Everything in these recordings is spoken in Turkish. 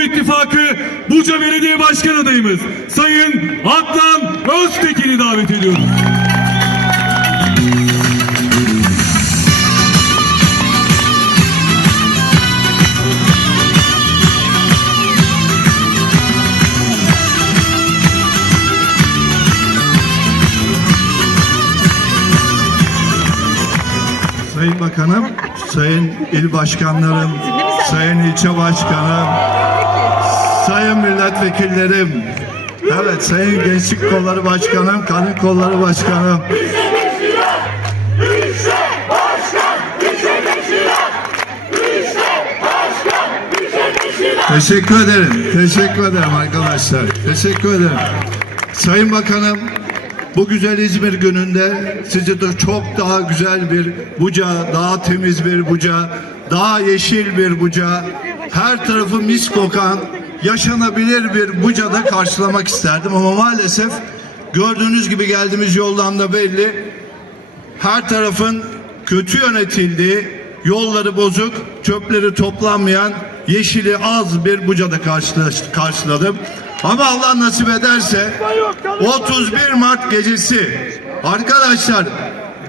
Cumhur İttifakı Buca Belediye Başkan adayımız Sayın Adnan Öztekin'i davet ediyoruz. Sayın Bakanım, Sayın İl Başkanlarım, Sayın İlçe Başkanım, Sayın Milletvekillerim, evet Sayın Gençlik Kolları Başkanım, Kadın Kolları Başkanım, Teşekkür ederim. Teşekkür ederim arkadaşlar. Teşekkür ederim. Sayın Bakanım, bu güzel İzmir gününde sizi de çok daha güzel bir buca, daha temiz bir buca, daha yeşil bir buca, her tarafı mis kokan, yaşanabilir bir bucada karşılamak isterdim ama maalesef gördüğünüz gibi geldiğimiz yoldan da belli her tarafın kötü yönetildiği, yolları bozuk, çöpleri toplanmayan, yeşili az bir bucada karşıladım. Ama Allah nasip ederse 31 Mart gecesi arkadaşlar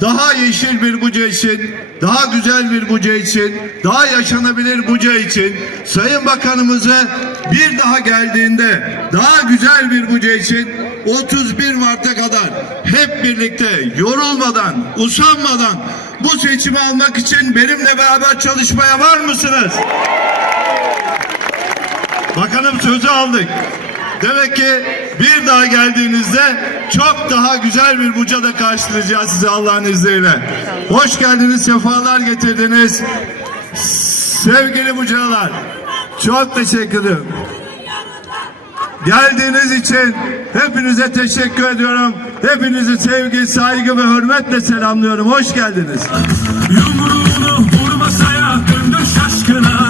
daha yeşil bir buca için, daha güzel bir buca için, daha yaşanabilir buca için Sayın Bakanımızı bir daha geldiğinde daha güzel bir buca için 31 Mart'a kadar hep birlikte yorulmadan, usanmadan bu seçimi almak için benimle beraber çalışmaya var mısınız? Bakanım sözü aldık. Demek ki bir daha geldiğinizde çok daha güzel bir bucada karşılayacağız sizi Allah'ın izniyle. Hoş geldiniz, sefalar getirdiniz. Sevgili bucalar, çok teşekkür ederim. Geldiğiniz için hepinize teşekkür ediyorum. Hepinizi sevgi, saygı ve hürmetle selamlıyorum. Hoş geldiniz. Yumruğunu vur masaya döndür şaşkına